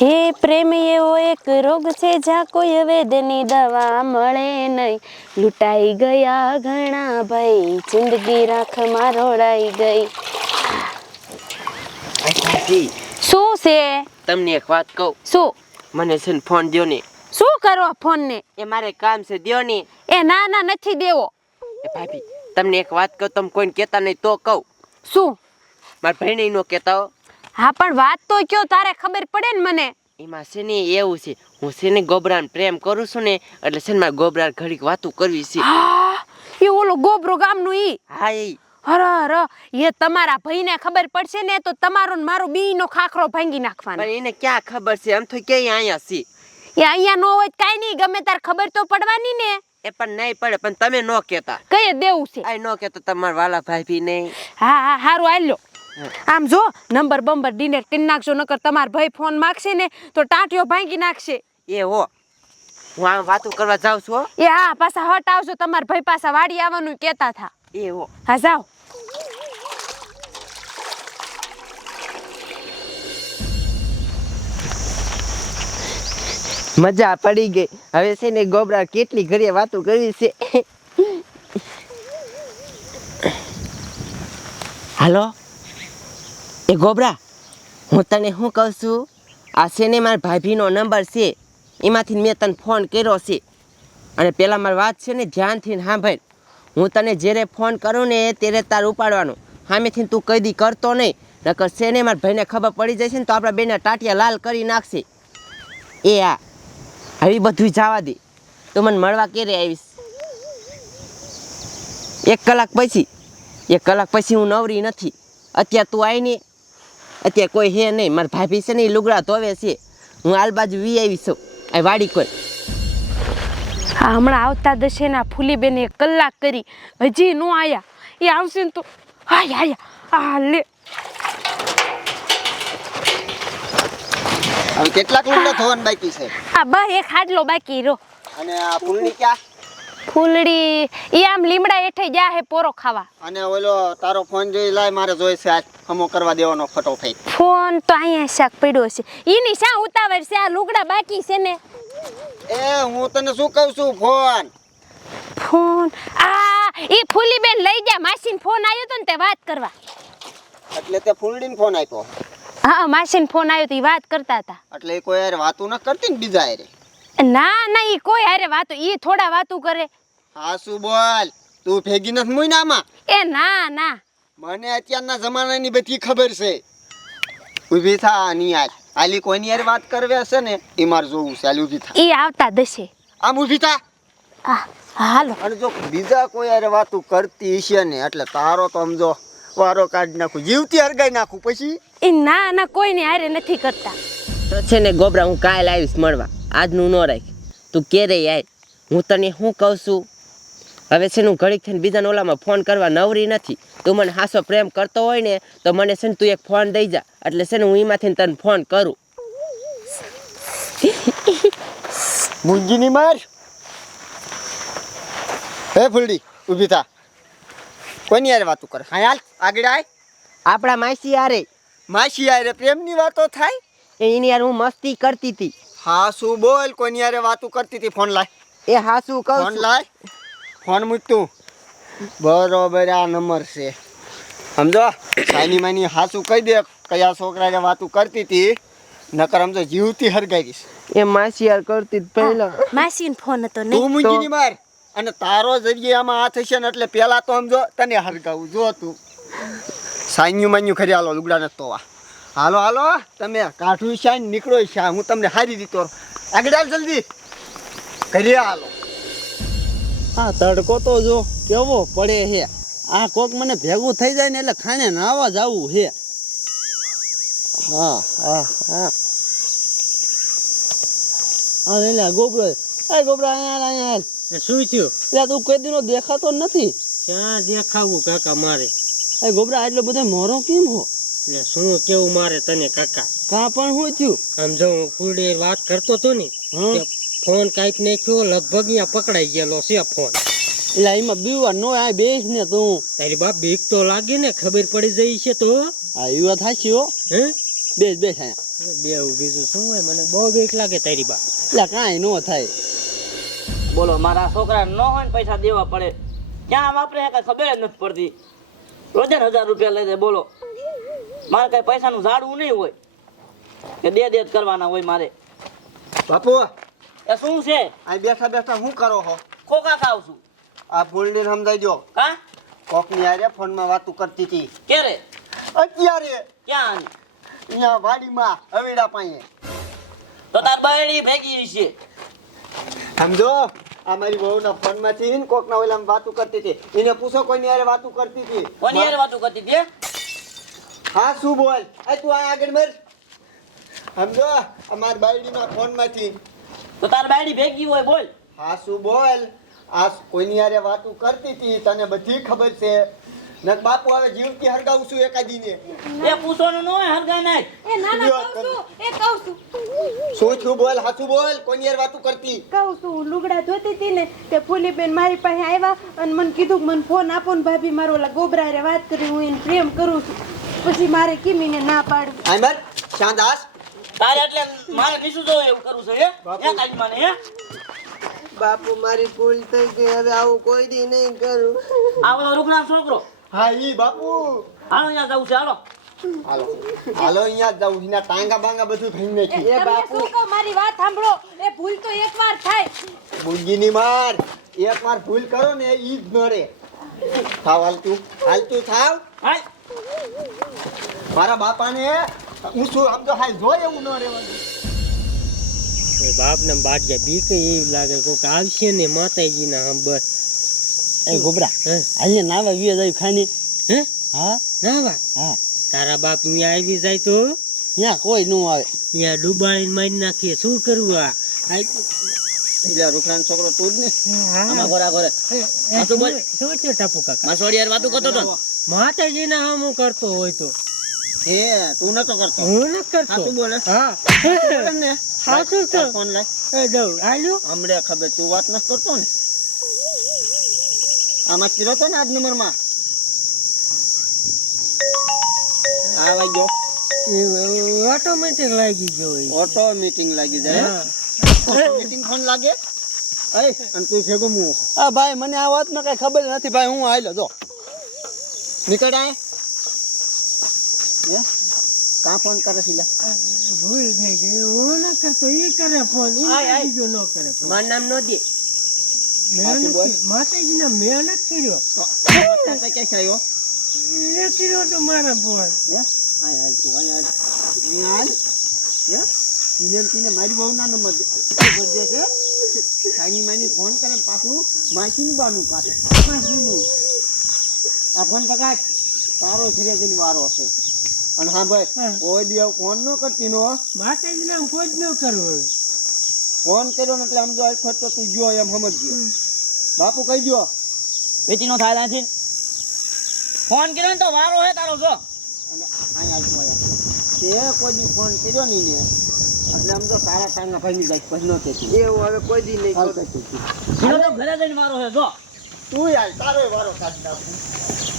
હે પ્રેમ એવો એક રોગ છે જ્યાં કોઈ વેદની દવા મળે નહીં. લૂંટાઈ ગયા ઘણા ભાઈ જિંદગી રાખમાં રોડાઈ ગઈ. શું છે? તમને એક વાત કહું? શું? મને છે ને ફોન દ્યો ને. શું કરો ફોનને? એ મારે કામ છે દ્યો ને. એ ના ના નથી દેવો. એ ભાભી તમને એક વાત કહું તમે કોઈને કહેતા નહીં તો કહું. શું? મારા ભાઈને નો કહેતા હો. હા પણ વાત તો કયો તારે ખબર પડે ને મને? એમાં છે ને એવું છે હું છે ને ગોબરાને પ્રેમ કરું છું ને એટલે છે ને મારે ગોબરા ઘડીક વાતું કરવી છે. હા એ ઓલો ગોબરો ગામનું ઈ? હા એ. હર હર એ તમારા ભાઈને ખબર પડશે ને તો તમારો ને મારો બીનો ખાખરો ભાંગી નાખવાનો. પણ એને ક્યાં ખબર છે? આમ તો ક્યાંય અહીંયા છે. એ અહીંયા નો હોય કાંઈ નહીં ગમે તાર ખબર તો પડવાની ને. એ પણ નહીં પડે પણ તમે ન કહેતા. કઈ દેવું છે? આ ન કહેતો તમારા વાલા ભાઈ ભી નહીં હા હા હારું હાલ્યો. આમ જો નંબર બંબર ડિનેટ કરી નાખજો નકર તમાર ભાઈ ફોન માગશે ને તો ટાંટિયો ભાંગી નાખશે. એ હો હું આમ વાતો કરવા જાઉં છું હો. એ હા પાછા હટ આવજો તમાર ભાઈ પાછા વાડી આવવાનું કહેતા થા. એ હો. હા જાઓ. મજા પડી ગઈ. હવે છે ને ગોબરા કેટલી ઘડીએ વાતો કરવી છે. હાલો? એ ગોબરા, હું તને શું કહું છું? આ છે મારા ભાભીનો નંબર છે? એમાંથી મેં તને ફોન કર્યો છે. અને પહેલાં મારી વાત છે ને ધ્યાનથી સાંભળ. હું તને જ્યારે ફોન કરું ને ત્યારે તાર ઉપાડવાનો. સામેથી તું કદી કરતો નહીં. નકર છે મારા ભાઈને ખબર પડી જશે ને તો આપણા બેના ટાટિયા લાલ કરી નાખશે. એ આ. હવે બધું જવા દે. તું મને મળવા ક્યારે આવીશ? એક કલાક પછી. એક કલાક પછી હું નવરી નથી. અત્યારે તું આવી ને અત્યારે કોઈ હે નહીં. મારા ભાભી છે ને એ લુગડા ધોવે છે. હું આલ બાજુ વી આવી છું. આ વાડી કોઈ. હા હમણાં આવતા દશેના ફૂલીબેને કલાક કરી. હજી નો આયા. એ આવશે ને તો હાય આયા આ લે. હવે કેટલાક લુગડા ધોવાનું બાકી છે? આ બા એક હાડલો બાકી રો અને આ ફૂલની ક્યાં? ફૂલડી ઈ આમ લીમડા હેઠે ગયા હે પોરો ખાવા. અને ઓલો તારો ફોન જોઈ લાય મારે જોઈ છે આજ હમો કરવા દેવાનો ફટોફટ ફોન તો અહીંયા શાક પડ્યો છે. ઈની શા ઉતાવળ છે? આ લુગડા બાકી છે ને? એ હું તને શું કહું છું ફોન? ફોન? આ ઈ ફૂલીબેન લઈ ગયા માસીન ફોન આવ્યો તો ને તે વાત કરવા. એટલે તે ફૂલડીન ફોન આપ્યો? હા માસીન ફોન આવ્યો તો ઈ વાત કરતા હતા. એટલે કોઈ યાર વાતું ન કરતી ને બીજા યાર ના ના ઈ કોઈ હારે વાતો ઈ થોડા વાતો કરે. હાસુ બોલ. તું ભેગી નથી મુઈ ને આમાં? એ ના ના. મને અત્યારના જમાનાની બધી ખબર છે. ઊભી થા ની યાર આલી કોઈની યાર વાત કરવે હશે ને એ મારે જોવું છે. આલી ઊભી થા. ઈ આવતા દશે. આમ ઊભી થા. હાલો. અને જો બીજા કોઈ યાર વાતું કરતી હશે ને એટલે તારો તો સમજો વારો કાઢી નાખું. જીવતી હરગાઈ નાખું પછી? એ ના ના કોઈને હારે નથી કરતા. તો છે ને ગોબરા હું કાલ આવીશ મળવા. આજનું ન રાખ. તું ક્યારે આય? હું તને શું કહું છું? હવે છે ને હું ઘડીક થઈને બીજાને ઓલામાં ફોન કરવા નવરી નથી. તું મને હાસો પ્રેમ કરતો હોય ને તો મને છે ને તું એક ફોન દઈ જા. એટલે છે ને હું એમાંથી તને ફોન કરું. મૂંગીની માર. હે ફૂલડી ઊભી થા. કોની યાર વાતું કર? હા હાલ આગળ આય. આપણા માસી યારે માસી યાર પ્રેમની વાતો થાય? એની યાર હું મસ્તી કરતી હતી. હા શું બોલ કોની યારે વાતું કરતી હતી? ફોન લાય. એ હાસુ કહું ફોન લાય. ફોન મૂક તું બરોબર આ નંબર છે. સમજો? સાની માની હાસું કહી દે કયા છોકરાને વાતું કરતી હતી. નકર સમજો જીવતી હરગાઈશ એ માસી યાર કરતી પહેલા. માસીન ફોન હતો તું નહીં મૂંગીની માર. અને તારો જરીએ આમાં હાથ હશે ને એટલે પેલા તો સમજો તને હરગાવું. જો તું. સાન્યું માન્યું ખરી આલો લુગડા નથી તોવા. હાલો હાલો તમે કાઠું છે ને નીકળો છે હું તમને હારી દીધો આગળ હાલ જલ્દી. કરીએ હાલો. હા તડકો તો જો કેવો પડે હે. આ કોક મને ભેગું થઈ જાય ને એટલે ખાણે નાવા જવું હે. હા હા હા. હા લે લે ગોબરો એ ગોબરા અહીંયા અહીંયા હાલ. શું થયું? એટલે તું કોઈ દિનો દેખાતો નથી. ક્યાં દેખાવું કાકા મારે? એ ગોબરા એટલો બધો મોરો કેમ હો? એટલે શું કેવું મારે તને કાકા? કા પણ હું થયું? આમ જો હું ફૂલડી વાત કરતો તો ને ફોન કાંઈક નાખ્યો લગભગ અહીંયા પકડાઈ ગયેલો છે ફોન. એટલે એમાં બીવા નો આ બેસ ને તું. તારી બાપ બીક તો લાગે ને ખબર પડી જઈ છે તો. આ એ વાત સાચી હો. હે? બેસ બેસ અહીંયા. બે બીજું શું હોય? મને બહુ બીક લાગે તારી બા એટલે કાંઈ નો થાય. બોલો મારા છોકરા ન હોય ને પૈસા દેવા પડે. ક્યાં વાપરે ખબર જ નથી પડતી. રોજે હજાર રૂપિયા લઈ દે બોલો. મારે કઈ પૈસાનું ઝાડવું નહીં હોય. કે દે દે જ કરવાના હોય મારે. બાપુ એ શું છે? આ બેઠા બેઠા શું કરો હો? કોકા ખાવ છું. આ ભૂલને સમજાઈ દો કા? કોકની આરે ફોનમાં વાતું કરતી હતી. ક્યારે? અત્યારે. ક્યાં અહીંયા વાડીમાં હવેડા પાસે તો તાર બહેણી ભેગી છે. સમજો? આ મારી વહુના ફોનમાંથી કોક કોકના ઓલામાં વાતું કરતી હતી. એને પૂછો કોઈની આરે વાતું કરતી હતી. કોની આરે વાતું કરતી હતી હે? શું બોલ? આ તું આ આગળ મર સમજો આ મારી બાયડીના ફોનમાંથી. તો તાર બાયડી ભેગી હોય બોલ. હા શું બોલ? આ કોઈની આરે વાતું કરતી હતી તને બધી ખબર છે. નક બાપુ હવે જીવતી હરગાવું છું એકાદીને. એ પૂછવાનું ન હોય હરગા નાખ એ ના ના કહું છું એ કહું છું. શું છું બોલ? હાચું બોલ? કોની યાર વાતું કરતી? કહું છું લુગડા ધોતી હતી ને તે ફૂલીબેન મારી પાસે આવ્યા અને મને કીધું કે મને ફોન આપો ને ભાભી મારો ઓલા ગોબરા રે વાત કરી હું એને પ્રેમ કરું છું. પછી મારે કિમીને ના પાડવું. આય મર શાંતાસ. તારે એટલે મારે નીચું જોવું એવું કરવું છે હે? એ કાઈ મને હે? બાપુ મારી ભૂલ થઈ ગઈ હવે આવું કોઈ દી નહીં કરું. આવો રૂકના છોકરો. હા ઈ બાપુ. હાલો અહીંયા જાવ છે હાલો. હાલો. હાલો અહીંયા જાવ જાઉં એના ટાંગા બાંગા બધું ભાઈ નાખી. એ બાપુ. શું કહો મારી વાત સાંભળો. એ ભૂલ તો એકવાર થાય. બુંગીની માર. એકવાર ભૂલ કરો ને ઈ જ નડે. થાવ હાલતું હાલતું થાવ. હાલ. મારા બાપાને હું શું આમ તો હાલ જોય એવું ન રહેવાનું. બાપ ને બાટિયા બીક એવી લાગે કોક આવશે ને માતાજીના હા બસ. એ ગોબરા હે? નાવા વીએ જાય ખાની. હે? હા? નાવા? હા. તારા બાપ અહીંયા આવી જાય તો? ત્યાં કોઈ ન આવે. ત્યાં ડુબાડીને મારી નાખીએ. શું કરવું આ? આ એટલે રૂખડાનો છોકરો તું જ ને? આમાં ઘોરા ઘોરે. શું છે ટાપુ કાકા? માસોડી યાર વાતું કરતો તો ને? માતાજીના હું કરતો હોય તો. હે તું નતો કરતો. હું ન કરતો. તું બોલે? હા. બોલે ને? સાચું તો. ફોન લાય. એ દઉં આલ્યો? હમણે ખબર તું વાત નથી કરતો ને? આમાં ચીરો તો ને આજ નંબરમાં? આ ગયો ઓટોમેટિક લાગી ગયો ઓટો મીટિંગ લાગી જાય હા. મીટિંગ ફોન લાગે? અરે અને તું ભેગો મુ આ ભાઈ મને આ વાતમાં કઈ ખબર નથી. ભાઈ હું આયલો જો. નીકળ? આય હે? કા ફોન કરે છે લ્યા? ભૂલ થઈ ગઈ. હું ન કરતો એ કરે ફોન એ બીજો ન કરે ફોન મારું નામ નો દે. માતાજીના મહેનત કર્યો. તો ક્યાંથી આવ્યો? એ કર્યો તો મારા ફોન હે? આય હાલ તું આય હાલ અહીંયા હાલ હે? ઇલેમતીને મારી દે નંબર દે છે. સાઈની માની ફોન કરે પાછું માસીનું બાનું કાઢે. માસીનું. આ ફોન તારો ફિરેજીની વારો છે અને હા ભાઈ કોઈ દી ફોન ન કરતી નો માતાજીના કોઈ જ ન કરવું ફોન કર્યો ને એટલે આમ જો ખર્ચો તું ગયો એમ સમજજો. બાપુ કહી દો વેચી નો થાય ત્યાંથી. ફોન કર્યો ને તો વારો હે તારો જો. તે કોઈ દી ફોન કર્યો નહીં ને એટલે આમ તો સારા ટાંગા ભાંગી જાય પછી ન કહેતી. એવું હવે કોઈ દી નહીં ઘરે જઈને વારો હે જો. તું યાર તારો વારો કાઢી નાખું.